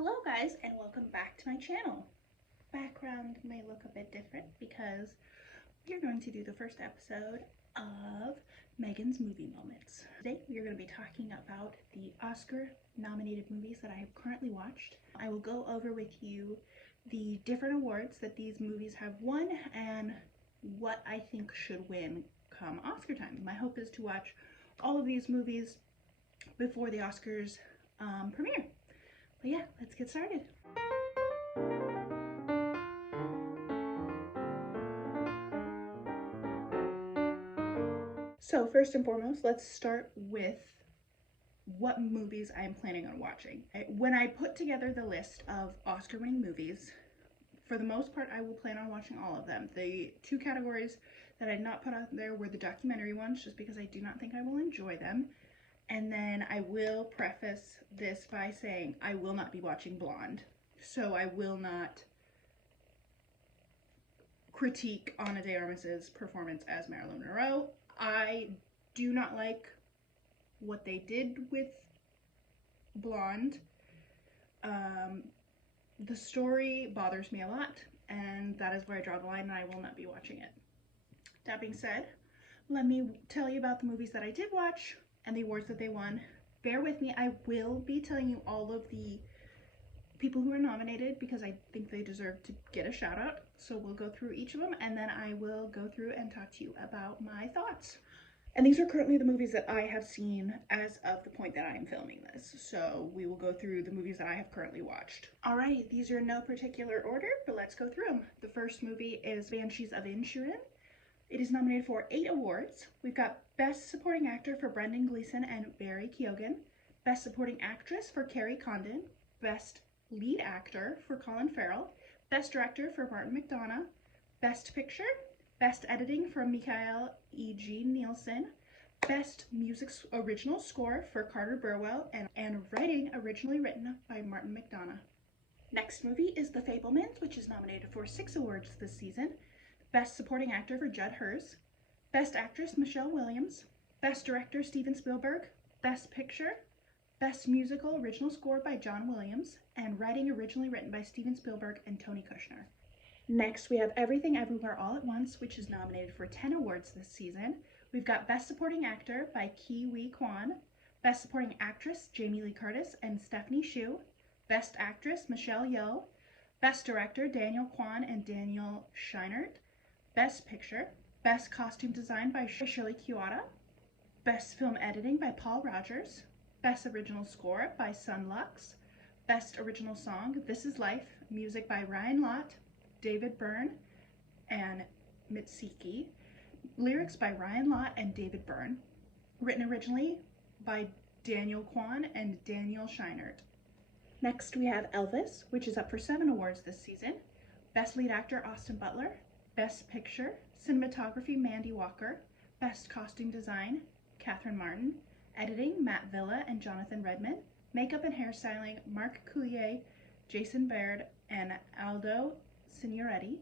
Hello guys, and welcome back to my channel. Background may look a bit different because we are going to do the first episode of Megan's Movie Moments. Today we are going to be talking about the Oscar nominated movies that I have currently watched. I will go over with you the different awards that these movies have won and what I think should win come Oscar time. My hope is to watch all of these movies before the Oscars premiere. But yeah, let's get started. So first and foremost, let's start with what movies I'm planning on watching. When I put together the list of Oscar-winning movies, for the most part, I will plan on watching all of them. The two categories that I did not put out there were the documentary ones, just because I do not think I will enjoy them. And then I will preface this by saying I will not be watching Blonde. So I will not critique Ana de Armas's performance as Marilyn Monroe. I do not like what they did with Blonde. The story bothers me a lot, and that is where I draw the line, and I will not be watching it. That being said, let me tell you about the movies that I did watch and the awards that they won. Bear with me, I will be telling you all of the people who are nominated because I think they deserve to get a shout out. So we'll go through each of them and then I will go through and talk to you about my thoughts. And these are currently the movies that I have seen as of the point that I am filming this. So we will go through the movies that I have currently watched. Alright, these are in no particular order, but let's go through them. The first movie is Banshees of Inisherin. It is nominated for 8 awards. We've got Best Supporting Actor for Brendan Gleeson and Barry Keoghan, Best Supporting Actress for Carrie Condon, Best Lead Actor for Colin Farrell, Best Director for Martin McDonagh, Best Picture, Best Editing for Michael E.G. Nielsen, Best Music Original Score for Carter Burwell, and Writing originally written by Martin McDonagh. Next movie is The Fabelmans, which is nominated for 6 awards this season. Best Supporting Actor for Judd Hirsch, Best Actress Michelle Williams, Best Director Steven Spielberg, Best Picture, Best Musical Original Score by John Williams, and Writing originally written by Steven Spielberg and Tony Kushner. Next, we have Everything Everywhere All at Once, which is nominated for 10 awards this season. We've got Best Supporting Actor by Ke Huy Quan, Best Supporting Actress Jamie Lee Curtis and Stephanie Hsu, Best Actress Michelle Yeoh, Best Director Daniel Kwan and Daniel Scheinert, Best Picture, Best Costume Design by Shirley Kyoto, Best Film Editing by Paul Rogers, Best Original Score by Sun Lux, Best Original Song, This Is Life, music by Ryan Lott, David Byrne, and Mitsuki, lyrics by Ryan Lott and David Byrne, written originally by Daniel Kwan and Daniel Scheinert. Next we have Elvis, which is up for 7 awards this season. Best Lead Actor Austin Butler, Best Picture, Cinematography Mandy Walker, Best Costume Design Catherine Martin, Editing Matt Villa and Jonathan Redman, Makeup and Hairstyling Mark Coulier, Jason Baird, and Aldo Signoretti,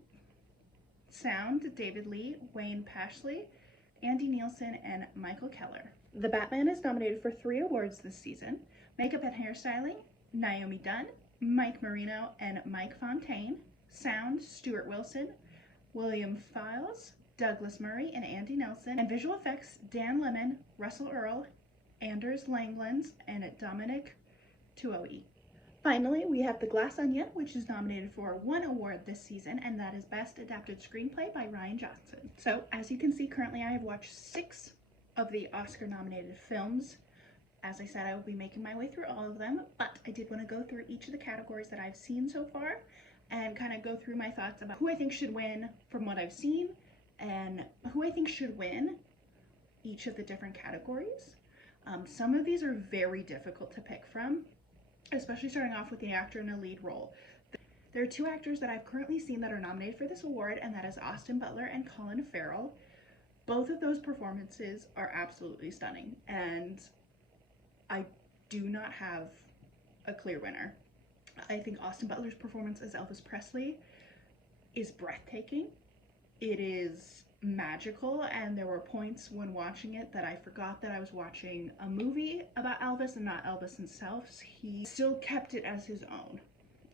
Sound David Lee, Wayne Pashley, Andy Nielsen, and Michael Keller. The Batman is nominated for 3 awards this season. Makeup and Hairstyling Naomi Dunn, Mike Marino, and Mike Fontaine, Sound Stuart Wilson, William Files, Douglas Murray, and Andy Nelson, and Visual Effects Dan Lemon, Russell Earl, Anders Langlands, and Dominic Tuohy. Finally, we have The Glass Onion, which is nominated for 1 award this season, and that is Best Adapted Screenplay by Ryan Johnson. So, as you can see, currently I have watched 6 of the Oscar-nominated films. As I said, I will be making my way through all of them, but I did want to go through each of the categories that I've seen so far and kind of go through my thoughts about who I think should win from what I've seen and who I think should win each of the different categories. Some of these are very difficult to pick from, especially starting off with the actor in a lead role. There are 2 actors that I've currently seen that are nominated for this award, and that is Austin Butler and Colin Farrell. Both of those performances are absolutely stunning, and I do not have a clear winner. I think Austin Butler's performance as Elvis Presley is breathtaking. It is magical, and there were points when watching it that I forgot that I was watching a movie about Elvis and not Elvis himself. He still kept it as his own.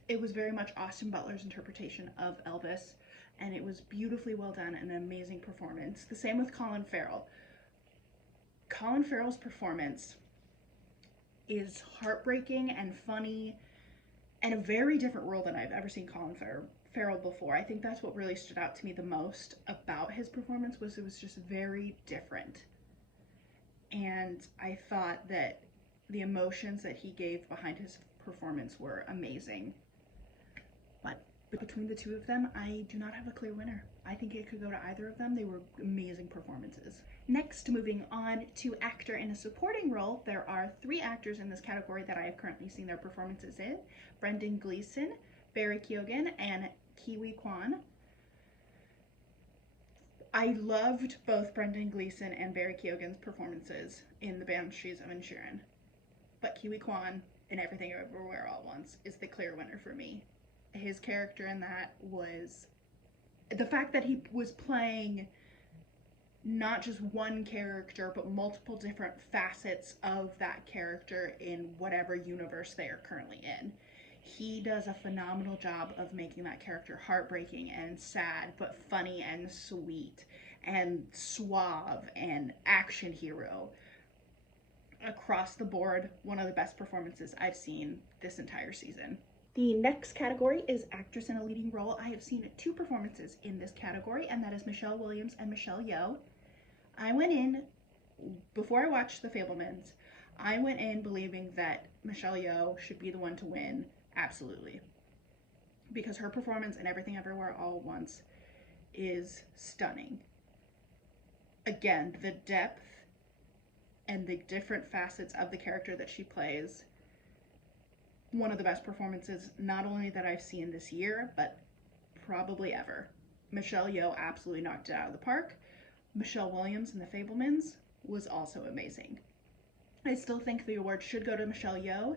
It was very much Austin Butler's interpretation of Elvis, and it was beautifully well done and an amazing performance. The same with Colin Farrell. Colin Farrell's performance is heartbreaking and funny and a very different role than I've ever seen Colin Farrell before. I think that's what really stood out to me the most about his performance, was it was just very different. And I thought that the emotions that he gave behind his performance were amazing. But between the two of them, I do not have a clear winner. I think it could go to either of them. They were amazing performances. Next, moving on to actor in a supporting role, there are 3 actors in this category that I have currently seen their performances in: Brendan Gleeson, Barry Keoghan, and Kiwi Kwan. I loved both Brendan Gleeson and Barry Keoghan's performances in The Banshees of Inisherin, but Kiwi Kwan in Everything Everywhere All at Once is the clear winner for me. His character in that was the fact that he was playing not just one character, but multiple different facets of that character in whatever universe they are currently in. He does a phenomenal job of making that character heartbreaking and sad, but funny and sweet and suave and action hero. Across the board, one of the best performances I've seen this entire season. The next category is actress in a leading role. I have seen 2 performances in this category, and that is Michelle Williams and Michelle Yeoh. I went in, before I watched The Fabelmans, I went in believing that Michelle Yeoh should be the one to win, absolutely. Because her performance in Everything Everywhere All at Once is stunning. Again, the depth and the different facets of the character that she plays, one of the best performances not only that I've seen this year, but probably ever. Michelle Yeoh absolutely knocked it out of the park. Michelle Williams in The Fabelmans was also amazing. I still think the award should go to Michelle Yeoh,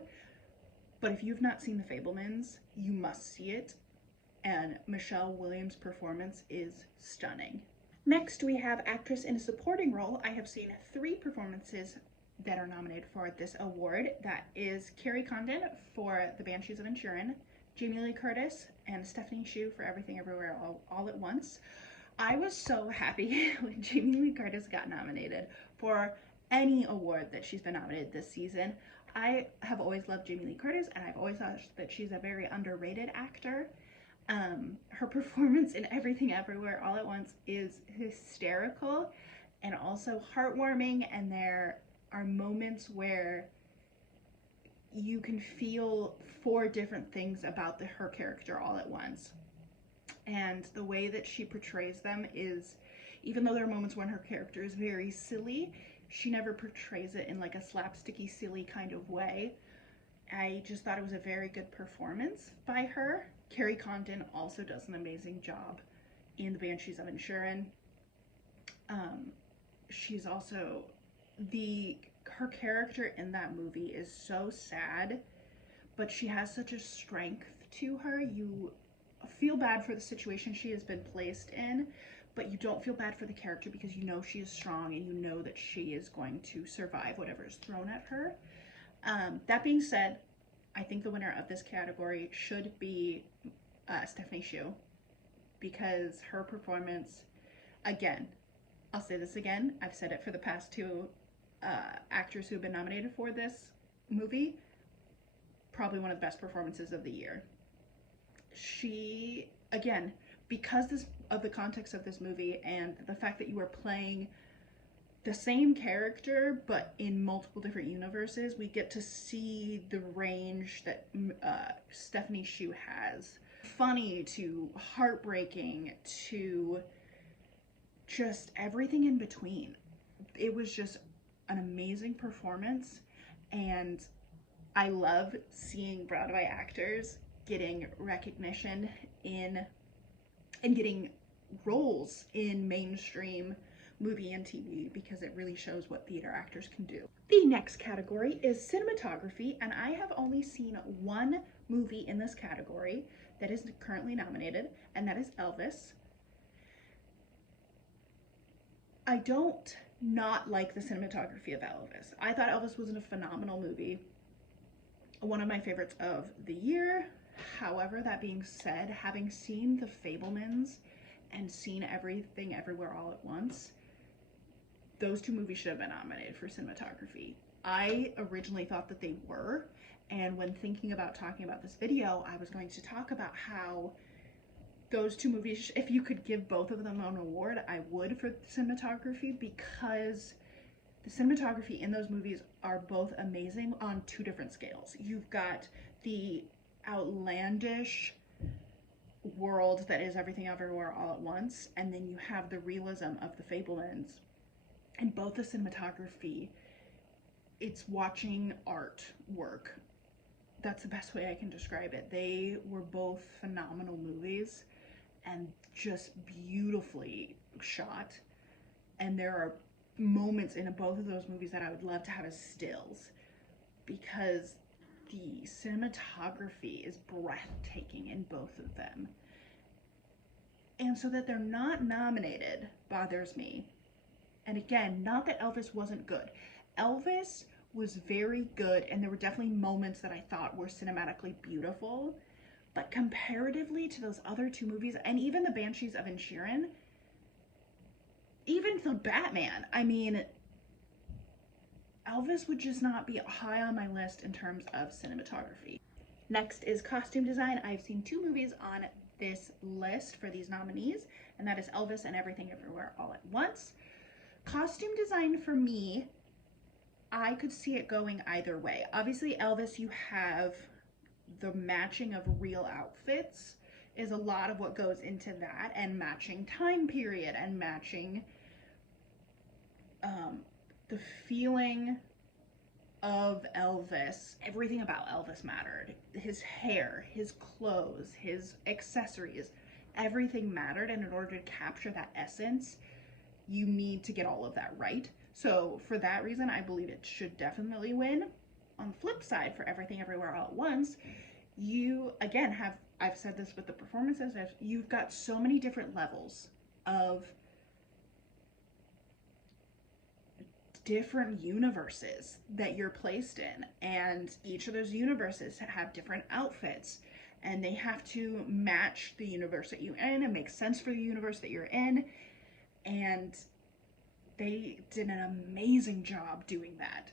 but if you've not seen The Fabelmans, you must see it, and Michelle Williams' performance is stunning. Next, we have actress in a supporting role. I have seen 3 performances that are nominated for this award. That is Carrie Condon for The Banshees of Inisherin, Jamie Lee Curtis, and Stephanie Hsu for Everything Everywhere All at Once. I was so happy when Jamie Lee Curtis got nominated for any award that she's been nominated this season. I have always loved Jamie Lee Curtis, and I've always thought that she's a very underrated actor. Her performance in Everything Everywhere All at Once is hysterical and also heartwarming, and there are moments where you can feel 4 different things about her character all at once. And the way that she portrays them is, even though there are moments when her character is very silly, she never portrays it in like a slapsticky, silly kind of way. I just thought it was a very good performance by her. Carrie Condon also does an amazing job in The Banshees of Inisherin. She's also, her character in that movie is so sad, but she has such a strength to her. You feel bad for the situation she has been placed in, but you don't feel bad for the character because you know she is strong and you know that she is going to survive whatever is thrown at her. That being said, I think the winner of this category should be Stephanie Hsu, because her performance, again, I'll say this again, I've said it for the past 2 actors who have been nominated for this movie, probably one of the best performances of the year. She, again, because of the context of this movie and the fact that you are playing the same character but in multiple different universes, we get to see the range that Stephanie Hsu has. Funny to heartbreaking to just everything in between. It was just an amazing performance, and I love seeing Broadway actors getting recognition and getting roles in mainstream movie and TV, because it really shows what theater actors can do. The next category is cinematography, and I have only seen 1 movie in this category that is currently nominated, and that is Elvis. I don't not like the cinematography of Elvis. I thought Elvis was a phenomenal movie, one of my favorites of the year. However, that being said, having seen The Fabelmans and seen Everything Everywhere All at Once, those two movies should have been nominated for cinematography. I originally thought that they were, and when thinking about talking about this video, I was going to talk about how those two movies, if you could give both of them an award, I would for cinematography, because the cinematography in those movies are both amazing on two different scales. You've got the outlandish world that is Everything Everywhere All at Once, and then you have the realism of The Fabelmans. And both the cinematography, it's watching art work. That's the best way I can describe it. They were both phenomenal movies and just beautifully shot. And there are moments in both of those movies that I would love to have as stills, because the cinematography is breathtaking in both of them. And so that they're not nominated bothers me. And again, not that Elvis wasn't good. Elvis was very good, and there were definitely moments that I thought were cinematically beautiful. But comparatively to those other two movies, and even the Banshees of Inisherin, even the Batman, I mean, Elvis would just not be high on my list in terms of cinematography. Next is costume design. I've seen two movies on this list for these nominees, and that is Elvis and Everything Everywhere All at Once. Costume design for me, I could see it going either way. Obviously, Elvis, you have the matching of real outfits is a lot of what goes into that, and matching time period and matching the feeling of Elvis. Everything about Elvis mattered. His hair, his clothes, his accessories, everything mattered, and in order to capture that essence, you need to get all of that right. So for that reason, I believe it should definitely win. On the flip side, for Everything Everywhere All at Once, you again have, I've said this with the performances, you've got so many different levels of different universes that you're placed in, and each of those universes have different outfits, and they have to match the universe that you're in and make sense for the universe that you're in. And they did an amazing job doing that.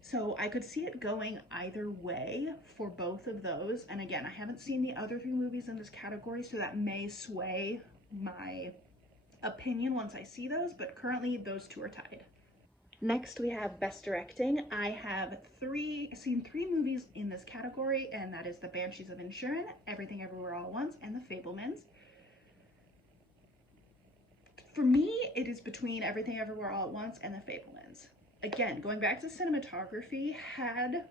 So I could see it going either way for both of those. And again, I haven't seen the other three movies in this category, so that may sway my opinion once I see those, but currently those two are tied. Next, we have Best Directing. I have seen three movies in this category, and that is The Banshees of Inisherin, Everything Everywhere All at Once, and The Fabelmans. For me, it is between Everything Everywhere All at Once and The Fabelmans. Again, going back to cinematography, had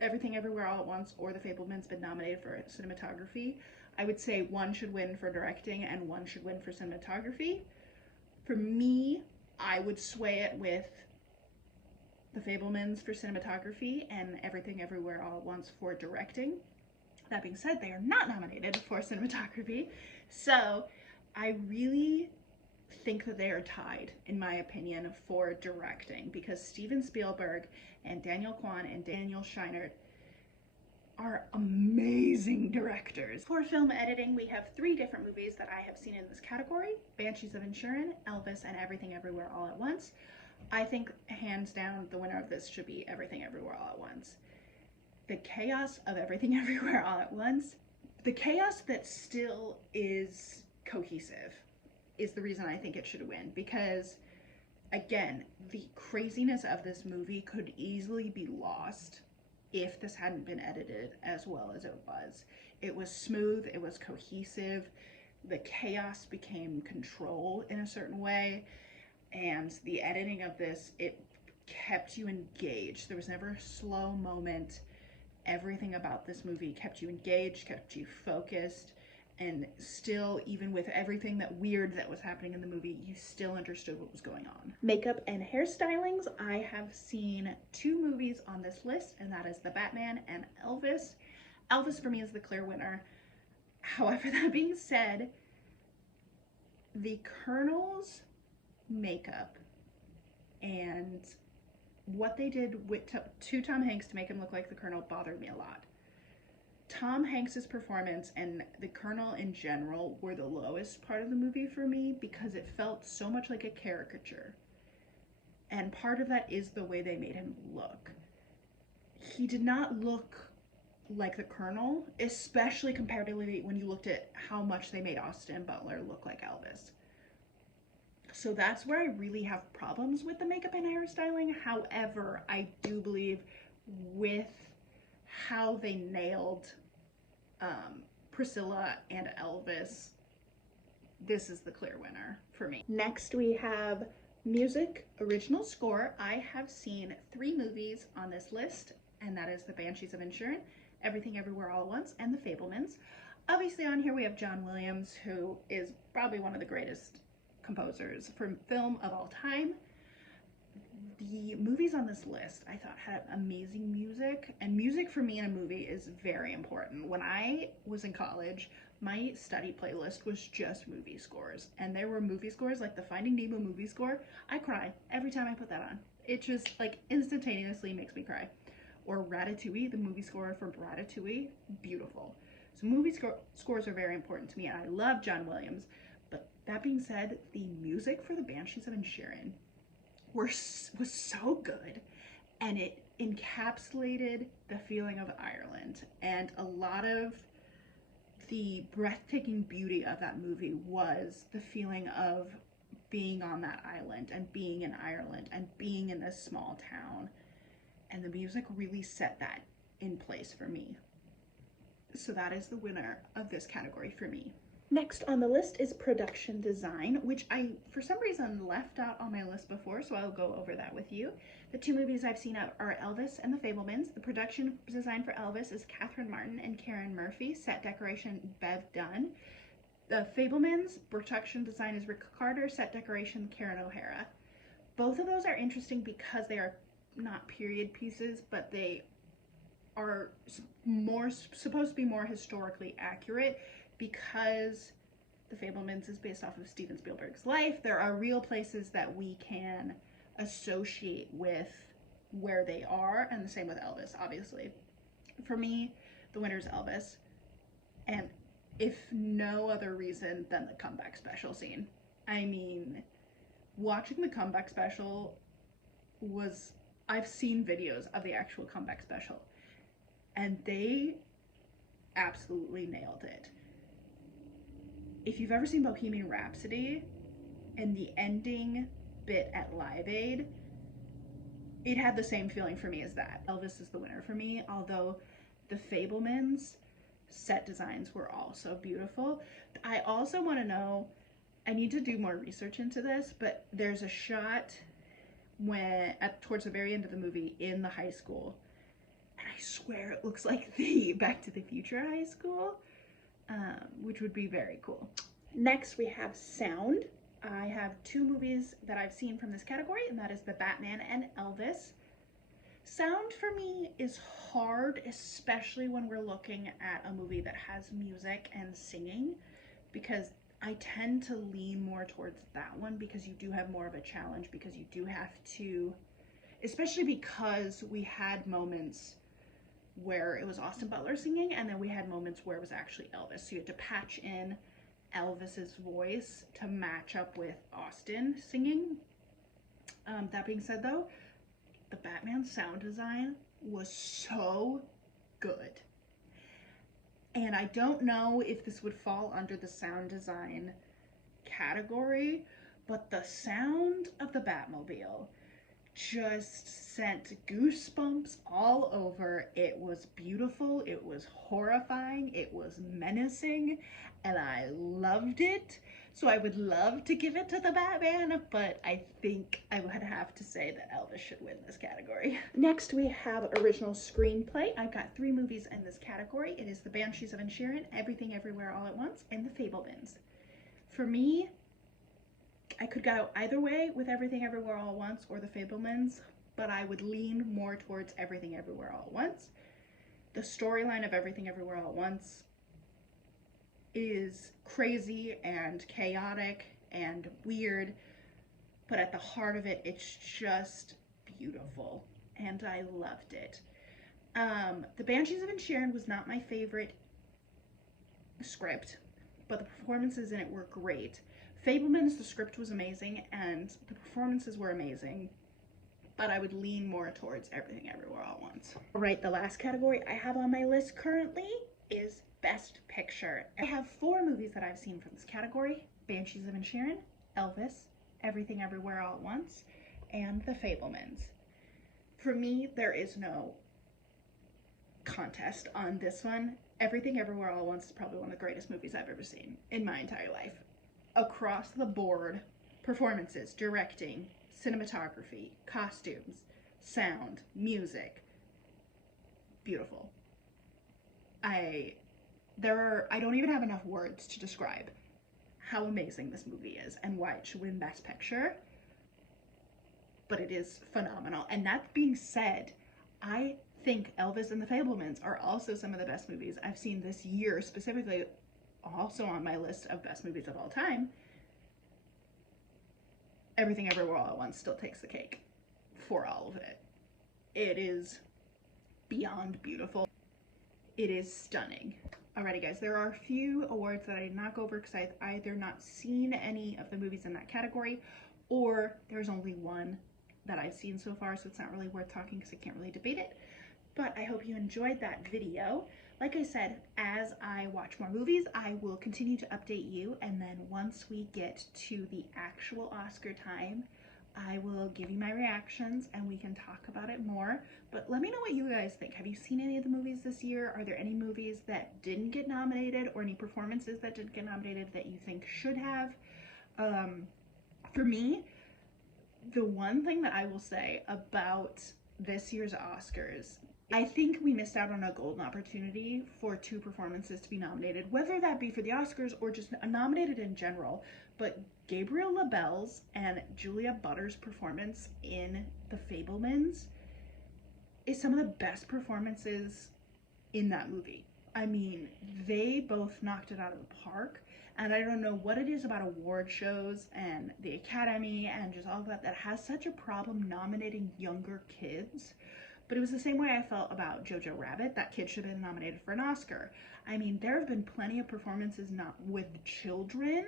Everything Everywhere All at Once or The Fabelmans been nominated for cinematography, I would say one should win for directing and one should win for cinematography. For me, I would sway it with The Fabelmans for cinematography and Everything Everywhere All at Once for directing. That being said, they are not nominated for cinematography, so I really think that they are tied, in my opinion, for directing, because Steven Spielberg and Daniel Kwan and Daniel Scheinert are amazing directors. For film editing, we have three different movies that I have seen in this category: Banshees of Inisherin, Elvis, and Everything Everywhere All at Once. I think hands down the winner of this should be Everything Everywhere All at Once. The chaos of Everything Everywhere All at Once, the chaos that still is cohesive, is the reason I think it should win, because again, the craziness of this movie could easily be lost if this hadn't been edited as well as it was. It was smooth, it was cohesive, the chaos became control in a certain way, and the editing of this, it kept you engaged. There was never a slow moment. Everything about this movie kept you engaged, kept you focused, and still, even with everything that weird that was happening in the movie, you still understood what was going on. Makeup and hairstylings, I have seen two movies on this list, and that is The Batman and Elvis. Elvis for me is the clear winner. However, that being said, the Colonel's makeup and what they did with to Tom Hanks to make him look like the Colonel bothered me a lot. Tom Hanks's performance and the Colonel in general were the lowest part of the movie for me because it felt so much like a caricature. And part of that is the way they made him look. He did not look like the Colonel, especially comparatively when you looked at how much they made Austin Butler look like Elvis. So that's where I really have problems with the makeup and hairstyling. However, I do believe with how they nailed Priscilla and Elvis, this is the clear winner for me. Next we have music, original score. I have seen 3 movies on this list, and that is The Banshees of Inisherin, Everything Everywhere All at Once, and The Fabelmans. Obviously on here we have John Williams, who is probably one of the greatest composers for film of all time. The movies on this list I thought had amazing music, and music for me in a movie is very important. When I was in college, my study playlist was just movie scores, and there were movie scores like the Finding Nemo movie score. I cry every time I put that on. It just like instantaneously makes me cry. Or Ratatouille, the movie score for Ratatouille, beautiful. So movie scores are very important to me, and I love John Williams. But that being said, the music for The Banshees of Inisherin was so good, and it encapsulated the feeling of Ireland, and a lot of the breathtaking beauty of that movie was the feeling of being on that island and being in Ireland and being in this small town, and the music really set that in place for me. So that is the winner of this category for me. Next on the list is production design, which I, for some reason, left out on my list before, so I'll go over that with you. The 2 movies I've seen are Elvis and The Fabelmans. The production design for Elvis is Catherine Martin and Karen Murphy. Set decoration, Bev Dunn. The Fabelmans, production design is Rick Carter. Set decoration, Karen O'Hara. Both of those are interesting because they are not period pieces, but they are supposed to be more historically accurate. Because The Fabelmans is based off of Steven Spielberg's life, there are real places that we can associate with where they are, and the same with Elvis, obviously. For me, the winner is Elvis, and if no other reason than the comeback special scene. I mean, watching the comeback special was, I've seen videos of the actual comeback special, and they absolutely nailed it. If you've ever seen Bohemian Rhapsody and the ending bit at Live Aid, it had the same feeling for me as that. Elvis is the winner for me, although the Fabelmans set designs were also beautiful. I also want to know, I need to do more research into this, but there's a shot towards the very end of the movie in the high school, and I swear it looks like the Back to the Future high school. Which would be very cool. Next we have sound. I have 2 movies that I've seen from this category, and that is The Batman and Elvis. Sound for me is hard, especially when we're looking at a movie that has music and singing, because I tend to lean more towards that one because you do have more of a challenge, because you do have to, especially because we had moments where it was Austin Butler singing, and then we had moments where it was actually Elvis. So you had to patch in Elvis's voice to match up with Austin singing. That being said though, the Batman sound design was so good. And I don't know if this would fall under the sound design category, but the sound of the Batmobile just sent goosebumps all over. It was beautiful, it was horrifying, it was menacing, and I loved it. So I would love to give it to the Batman, but I think I would have to say that Elvis should win this category. Next we have original screenplay. I've got 3 movies in this category. It is The Banshees of Inisherin, Everything Everywhere All at Once, and The Fabelmans. For me, I could go either way with Everything Everywhere All at Once or The Fabelmans, but I would lean more towards Everything Everywhere All at Once. The storyline of Everything Everywhere All at Once is crazy and chaotic and weird, but at the heart of it, it's just beautiful, and I loved it. The Banshees of Inisherin was not my favorite script, but the performances in it were great. Fabelmans, the script was amazing, and the performances were amazing, but I would lean more towards Everything Everywhere All at Once. All right, the last category I have on my list currently is Best Picture. I have 4 movies that I've seen from this category: Banshees of Inisherin, Elvis, Everything Everywhere All at Once, and The Fabelmans. For me, there is no contest on this one. Everything Everywhere All at Once is probably one of the greatest movies I've ever seen in my entire life. Across the board, performances, directing, cinematography, costumes, sound, music, beautiful. I don't even have enough words to describe how amazing this movie is and why it should win Best Picture, but it is phenomenal. And that being said, I think Elvis and The Fabelmans are also some of the best movies I've seen this year, specifically also on my list of best movies of all time. Everything Everywhere All at Once still takes the cake for all of it. It is beyond beautiful. It is stunning. Alrighty guys, there are a few awards that I did not go over because I've either not seen any of the movies in that category, or there's only one that I've seen so far, so it's not really worth talking because I can't really debate it. But I hope you enjoyed that video. Like I said, as I watch more movies, I will continue to update you, and then once we get to the actual Oscar time, I will give you my reactions and we can talk about it more. But let me know what you guys think. Have you seen any of the movies this year? Are there any movies that didn't get nominated, or any performances that didn't get nominated that you think should have? For me, the one thing that I will say about this year's Oscars, I think we missed out on a golden opportunity for 2 performances to be nominated, whether that be for the Oscars or just nominated in general. But Gabriel LaBelle's and Julia Butters' performance in The Fabelmans is some of the best performances in that movie. I mean, they both knocked it out of the park, and I don't know what it is about award shows and the Academy and just all of that has such a problem nominating younger kids. But it was the same way I felt about Jojo Rabbit. That kid should have been nominated for an Oscar. I mean, there have been plenty of performances not with children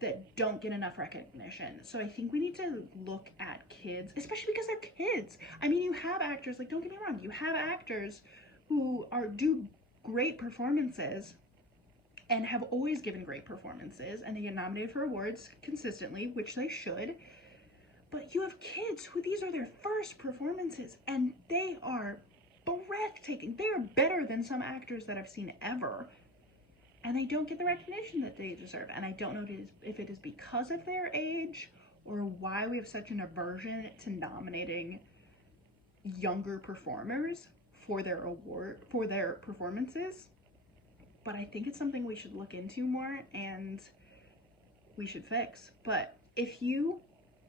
that don't get enough recognition. So I think we need to look at kids, especially because they're kids. I mean, you have actors, like, don't get me wrong, you have actors who do great performances and have always given great performances, and they get nominated for awards consistently, which they should. But you have kids who these are their first performances, and they are breathtaking. They are better than some actors that I've seen ever, and they don't get the recognition that they deserve. And I don't know if it is because of their age or why we have such an aversion to nominating younger performers for their performances. But I think it's something we should look into more and we should fix. But if you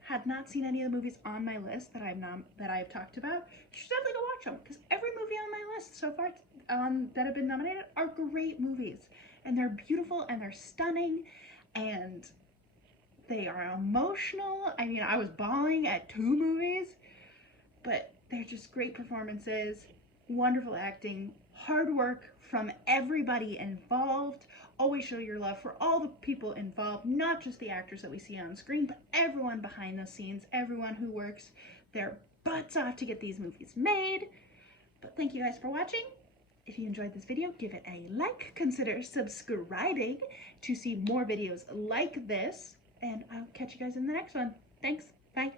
had not seen any of the movies on my list that I've talked about, you should definitely go watch them, because every movie on my list so far that have been nominated are great movies, and they're beautiful and they're stunning and they are emotional. I mean, I was bawling at 2 movies, but they're just great performances, wonderful acting, hard work from everybody involved. Always show your love for all the people involved, not just the actors that we see on screen, but everyone behind the scenes, everyone who works their butts off to get these movies made. But thank you guys for watching. If you enjoyed this video, give it a like, consider subscribing to see more videos like this, and I'll catch you guys in the next one. Thanks, bye.